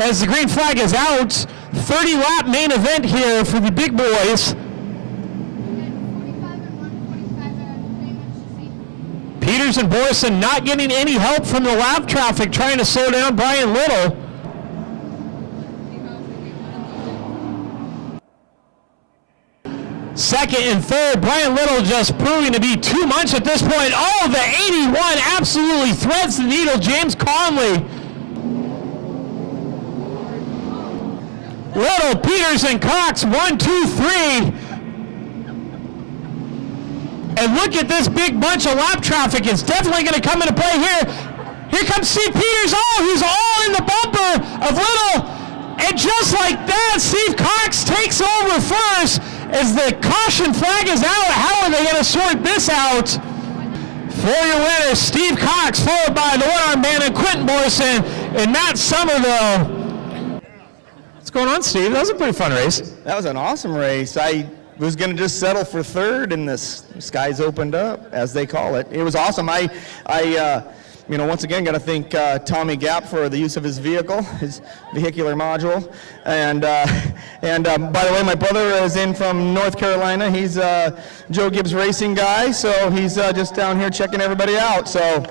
as the green flag is out. 30-lap main event here for the big boys. Peters and Borson not getting any help from the lap traffic, trying to slow down Brian Little. Second and third, Brian Little just proving to be too much at this point. Oh, the 81 absolutely threads the needle. James Conley. Little, Peters, and Cox, 1, 2, 3. And look at this big bunch of lap traffic. It's definitely going to come into play here. Here comes Steve Peters. Oh, he's all in the bumper of Little. And just like that, Steve Cox takes over first as the caution flag is out. How are they going to sort this out? For your winner, Steve Cox, followed by the one-arm bandit Quentin Borson and Matt Somerville. What's going on, Steve? That was a pretty fun race. That was an awesome race. I was going to just settle for third, and the skies opened up, as they call it. It was awesome. Once again, got to thank Tommy Gap for the use of his vehicle, his vehicular module. And by the way, my brother is in from North Carolina. He's Joe Gibbs Racing guy, so he's just down here checking everybody out. So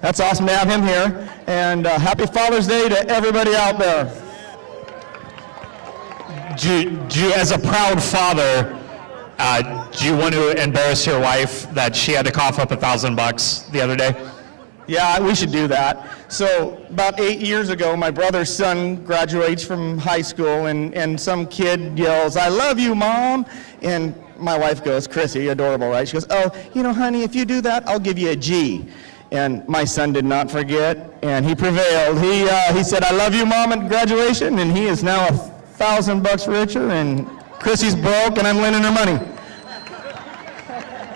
that's awesome to have him here. And happy Father's Day to everybody out there. As a proud father, do you want to embarrass your wife that she had to cough up $1,000 the other day? Yeah, we should do that. So about 8 years ago, my brother's son graduates from high school, and some kid yells, "I love you, Mom." And my wife goes, Chrissy, adorable, right? She goes, "Oh, honey, if you do that, I'll give you a G." And my son did not forget, and he prevailed. He said, "I love you, Mom," at graduation, and he is now $1,000 richer, and Chrissy's broke, and I'm lending her money.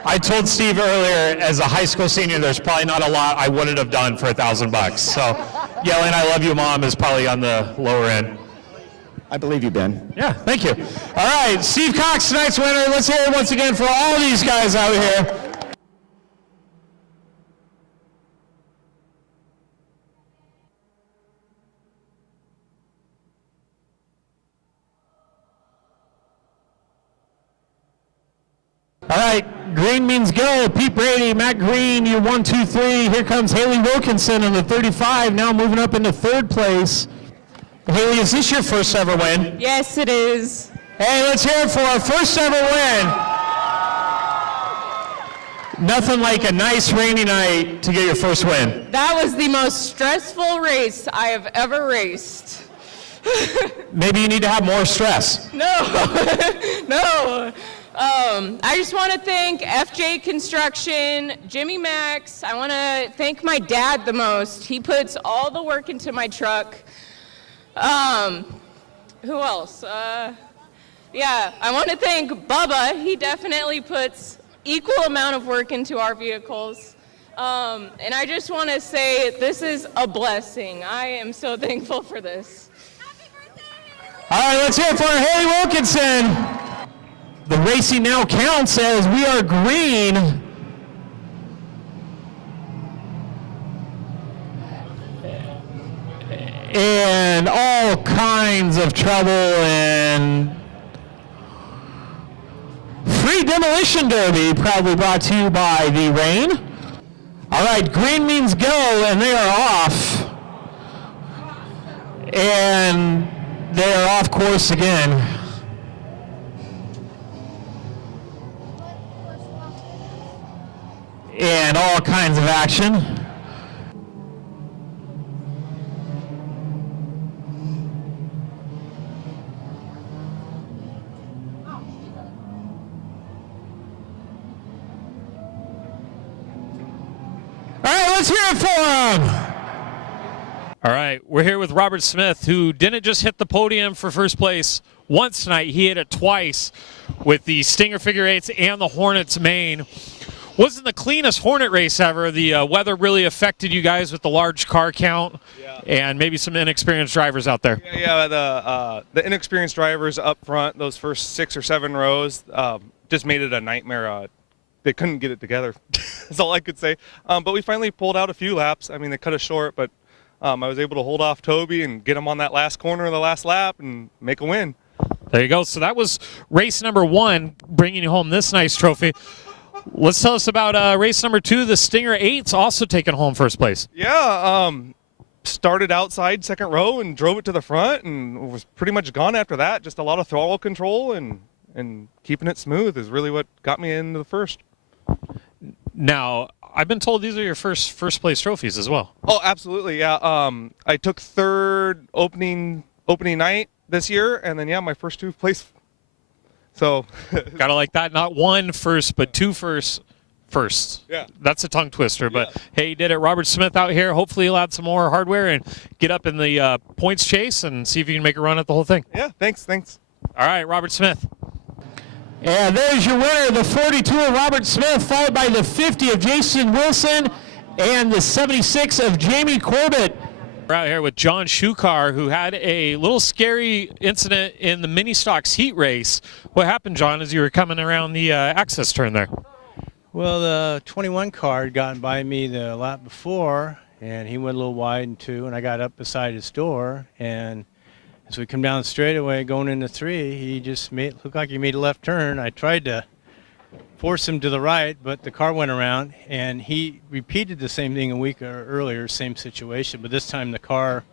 I told Steve earlier, as a high school senior, there's probably not a lot I wouldn't have done for $1,000. So yelling "I love you, Mom" is probably on the lower end. I believe you, Ben. Yeah, thank you. All right, Steve Cox, tonight's winner. Let's hear it once again for all these guys out here. All right, green means go. Pete Brady, Matt Green, you 1, 2, 3. Here comes Haley Wilkinson in the 35, now moving up into third place. Haley, is this your first ever win? Yes, it is. Hey, let's hear it for our first ever win. Nothing like a nice rainy night to get your first win. That was the most stressful race I have ever raced. Maybe you need to have more stress. No. I just want to thank FJ Construction, Jimmy Max. I want to thank my dad the most. He puts all the work into my truck. Who else? I want to thank Bubba. He definitely puts equal amount of work into our vehicles. And I just want to say this is a blessing. I am so thankful for this. Happy birthday! All right, let's hear it for Haley Wilkinson. The racing now counts as we are green. And all kinds of trouble and free demolition derby, proudly brought to you by the rain. All right, green means go, and they are off. And they are off course again. And all kinds of action. All right, let's hear it for him. All right, we're here with Robert Smith, who didn't just hit the podium for first place once tonight. He hit it twice with the Stinger figure eights and the Hornets main. Wasn't the cleanest Hornet race ever. The weather really affected you guys with the large car count, and maybe some inexperienced drivers out there. The inexperienced drivers up front, those first 6 or 7 rows, just made it a nightmare. They couldn't get it together. That's all I could say. But we finally pulled out a few laps. I mean, they cut us short, but I was able to hold off Toby and get him on that last corner of the last lap and make a win. There you go. So that was race number 1, bringing you home this nice trophy. Let's tell us about race number 2, the Stinger 8's also taking home first place. Yeah, started outside second row and drove it to the front and was pretty much gone after that. Just a lot of throttle control and keeping it smooth is really what got me into the first. Now, I've been told these are your first place trophies as well. Oh, absolutely, yeah. I took third opening night this year, and then, yeah, my first 2 place. So Gotta like that. Not 1 first, but 2 firsts. Yeah. That's a tongue twister, but hey, you did it. Robert Smith out here. Hopefully he'll add some more hardware and get up in the points chase and see if you can make a run at the whole thing. Yeah, thanks. All right, Robert Smith. And there's your winner, the 42 of Robert Smith, followed by the 50 of Jason Wilson and the 76 of Jamie Corbett. We're out here with John Shukar, who had a little scary incident in the mini stocks heat race. What happened, John, as you were coming around the access turn there? Well, the 21 car had gotten by me the lap before, and he went a little wide in 2, and I got up beside his door, and as we come down the straightaway going into 3, he just looked like he made a left turn. I tried to force him to the right, but the car went around, and he repeated the same thing a week earlier, same situation, but this time the car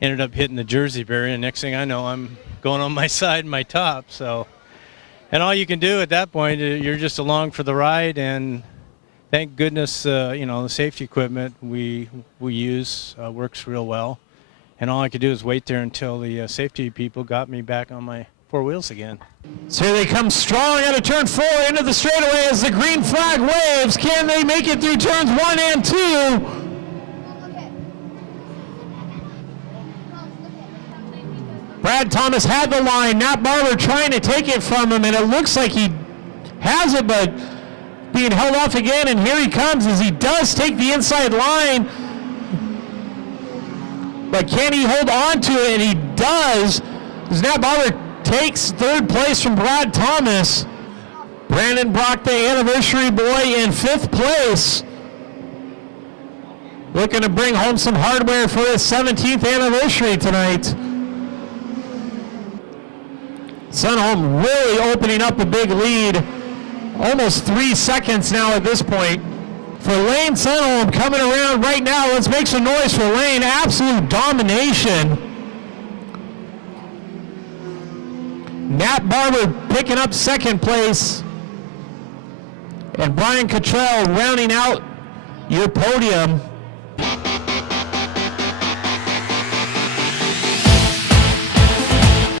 ended up hitting the Jersey barrier, and next thing I know, I'm going on my side and my top. So, and all you can do at that point, you're just along for the ride, and thank goodness, the safety equipment we use works real well. And all I could do is wait there until the safety people got me back on my 4 wheels again. So here they come strong out of turn 4 into the straightaway as the green flag waves. Can they make it through turns 1 and 2? Brad Thomas had the line. Nat Barber trying to take it from him, and it looks like he has it, but being held off again, and here he comes as he does take the inside line. But can he hold on to it? And he does. As Nat Barber takes 3rd place from Brad Thomas. Brandon Brock, the anniversary boy, in 5th place. Looking to bring home some hardware for his 17th anniversary tonight. Sunholm really opening up a big lead. Almost 3 seconds now at this point. For Lane Sunholm coming around right now. Let's make some noise for Lane. Absolute domination. Nat Barber picking up 2nd place. And Brian Cottrell rounding out your podium.